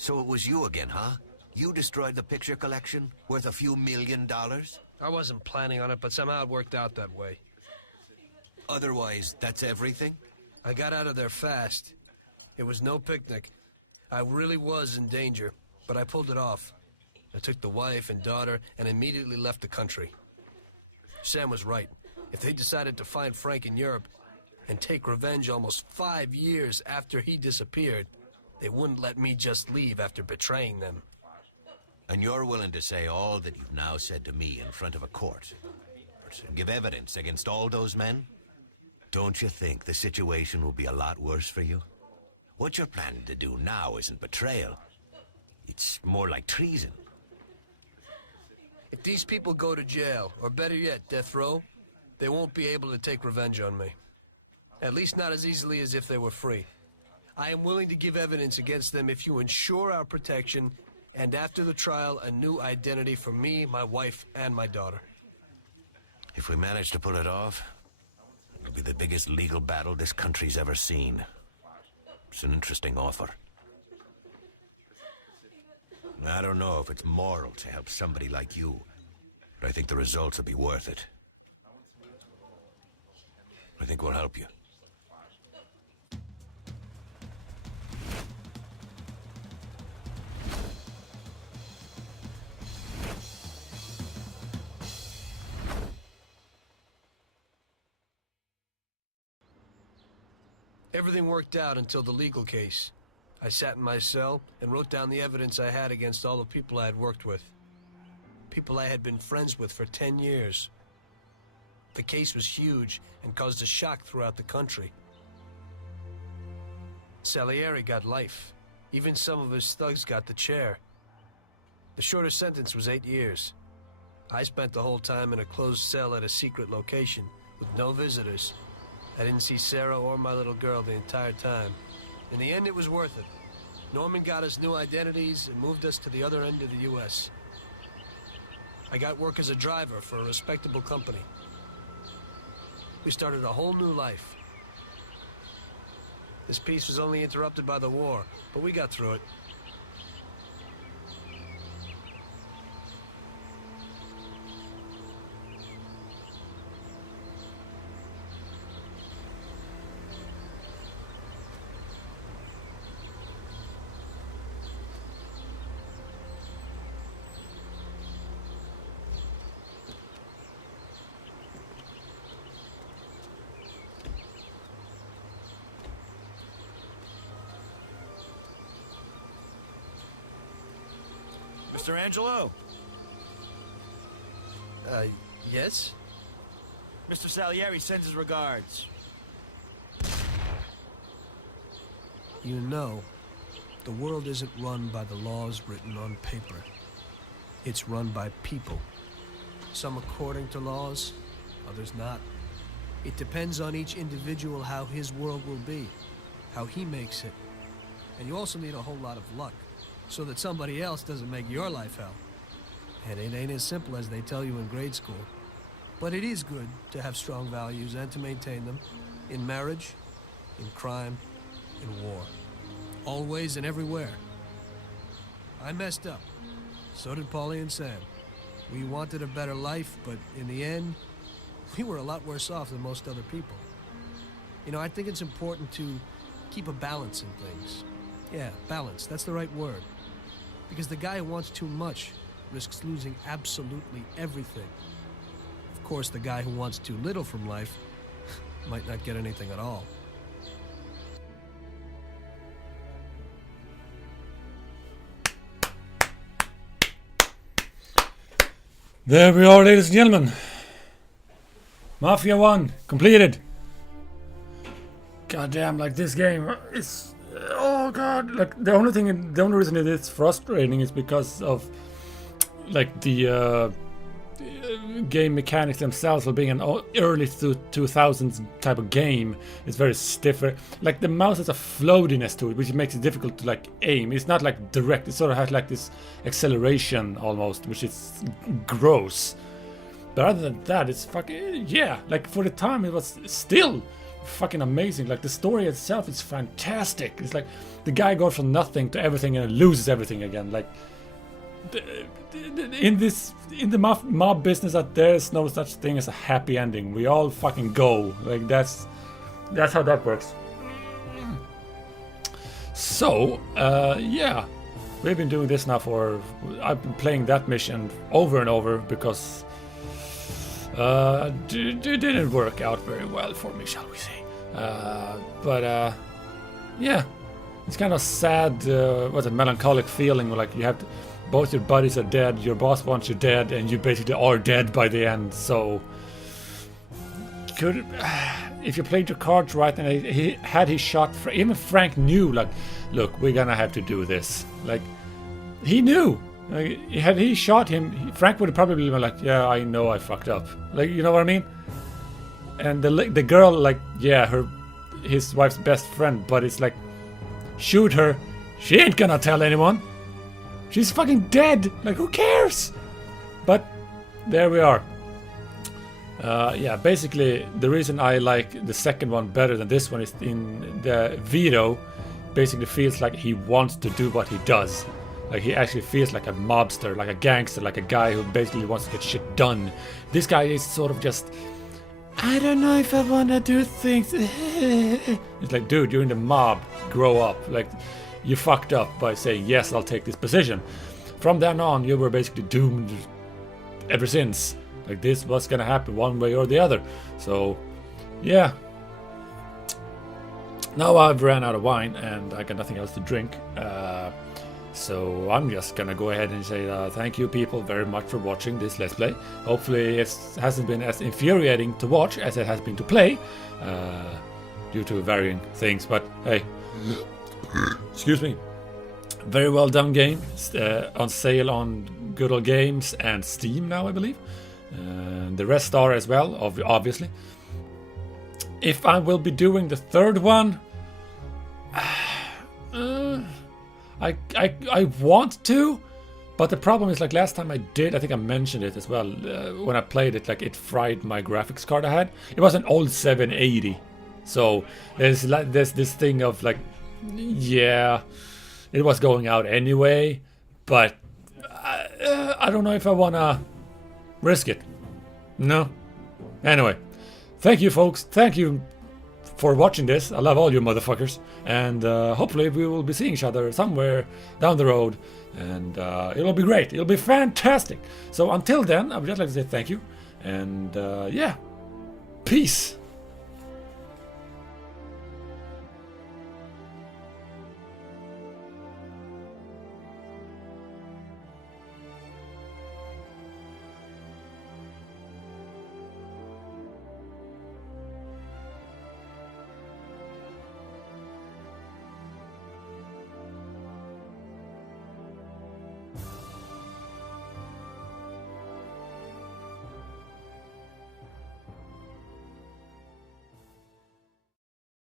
So it was you again, huh? You destroyed the picture collection, worth a few $1 million? I wasn't planning on it, but somehow it worked out that way. Otherwise, that's everything? I got out of there fast. It was no picnic. I really was in danger, but I pulled it off. I took the wife and daughter and immediately left the country. Sam was right. If they decided to find Frank in Europe and take revenge almost 5 years after he disappeared, they wouldn't let me just leave after betraying them. And you're willing to say all that you've now said to me in front of a court? Or to give evidence against all those men? Don't you think the situation will be a lot worse for you? What you're planning to do now isn't betrayal. It's more like treason. If these people go to jail, or better yet, death row, they won't be able to take revenge on me. At least not as easily as if they were free. I am willing to give evidence against them if you ensure our protection, and after the trial, a new identity for me, my wife, and my daughter. If we manage to pull it off, it'll be the biggest legal battle this country's ever seen. It's an interesting offer. I don't know if it's moral to help somebody like you, but I think the results will be worth it. I think we'll help you. Everything worked out until the legal case. I sat in my cell and wrote down the evidence I had against all the people I had worked with. People I had been friends with for 10 years. The case was huge and caused a shock throughout the country. Salieri got life. Even some of his thugs got the chair. The shortest sentence was 8 years. I spent the whole time in a closed cell at a secret location with no visitors. I didn't see Sarah or my little girl the entire time. In the end, it was worth it. Norman got us new identities and moved us to the other end of the U.S. I got work as a driver for a respectable company. We started a whole new life. This peace was only interrupted by the war, but we got through it. Mr. Angelo? Yes? Mr. Salieri sends his regards. You know, the world isn't run by the laws written on paper. It's run by people. Some according to laws, others not. It depends on each individual how his world will be, how he makes it. And you also need a whole lot of luck, so that somebody else doesn't make your life hell. And it ain't as simple as they tell you in grade school. But it is good to have strong values and to maintain them, in marriage, in crime, in war. Always and everywhere. I messed up. So did Paulie and Sam. We wanted a better life, but in the end, we were a lot worse off than most other people. You know, I think it's important to keep a balance in things. Yeah, balance, that's the right word. Because the guy who wants too much risks losing absolutely everything. Of course, the guy who wants too little from life might not get anything at all. There we are, ladies and gentlemen. Mafia 1 completed. Goddamn, like this game is, oh god, like the only reason it is frustrating is because of like the game mechanics themselves. For being an early 2000s type of game, it's very stiff. Like the mouse has a floatiness to it, which makes it difficult to like aim. It's not like direct. It sort of has like this acceleration almost, which is gross. But other than that, it's fucking, yeah. Like for the time, it was still fucking amazing. Like the story itself is fantastic. It's like the guy goes from nothing to everything and loses everything again. Like in the mob business, that there's no such thing as a happy ending. We all fucking go. Like that's how that works. So yeah, we've been doing this now I've been playing that mission over and over because it didn't work out very well for me, shall we say. But yeah, it's kind of sad, what's a melancholic feeling, like you have to, both your buddies are dead, your boss wants you dead, and you basically are dead by the end. So if you played your cards right, and he shot, even Frank knew, like, look, we're gonna have to do this. Like, he knew. Like, had he shot him, Frank would have probably been like, yeah, I know I fucked up. Like, you know what I mean? And the girl, like, yeah, his wife's best friend, but it's like, shoot her. She ain't gonna tell anyone. She's fucking dead. Like, who cares? But there we are. Yeah, basically, the reason I like the second one better than this one is in the Vito basically feels like he wants to do what he does. Like, he actually feels like a mobster, like a gangster, like a guy who basically wants to get shit done. This guy is sort of just, I don't know if I want to do things. It's like, dude, you're in the mob. Grow up. Like, you fucked up by saying, yes, I'll take this position. From then on, you were basically doomed ever since. Like, this was gonna happen one way or the other. So, yeah. Now I've ran out of wine and I got nothing else to drink. So I'm just gonna go ahead and say thank you people very much for watching this Let's Play. Hopefully it hasn't been as infuriating to watch as it has been to play, due to varying things, but hey, excuse me. Very well done game, on sale on Good Old Games and Steam now, I believe. The rest are as well, obviously. If I will be doing the third one, I want to, but the problem is, like, last time I did, I think I mentioned it as well, when I played it, like, it fried my graphics card I had. It was an old 780, so there's this thing of, like, yeah, it was going out anyway, but I don't know if I wanna risk it. No. Anyway, thank you folks, thank you for watching this. I love all you motherfuckers, and hopefully we will be seeing each other somewhere down the road, and it'll be great, it'll be fantastic. So until then, I would just like to say thank you, and yeah, peace.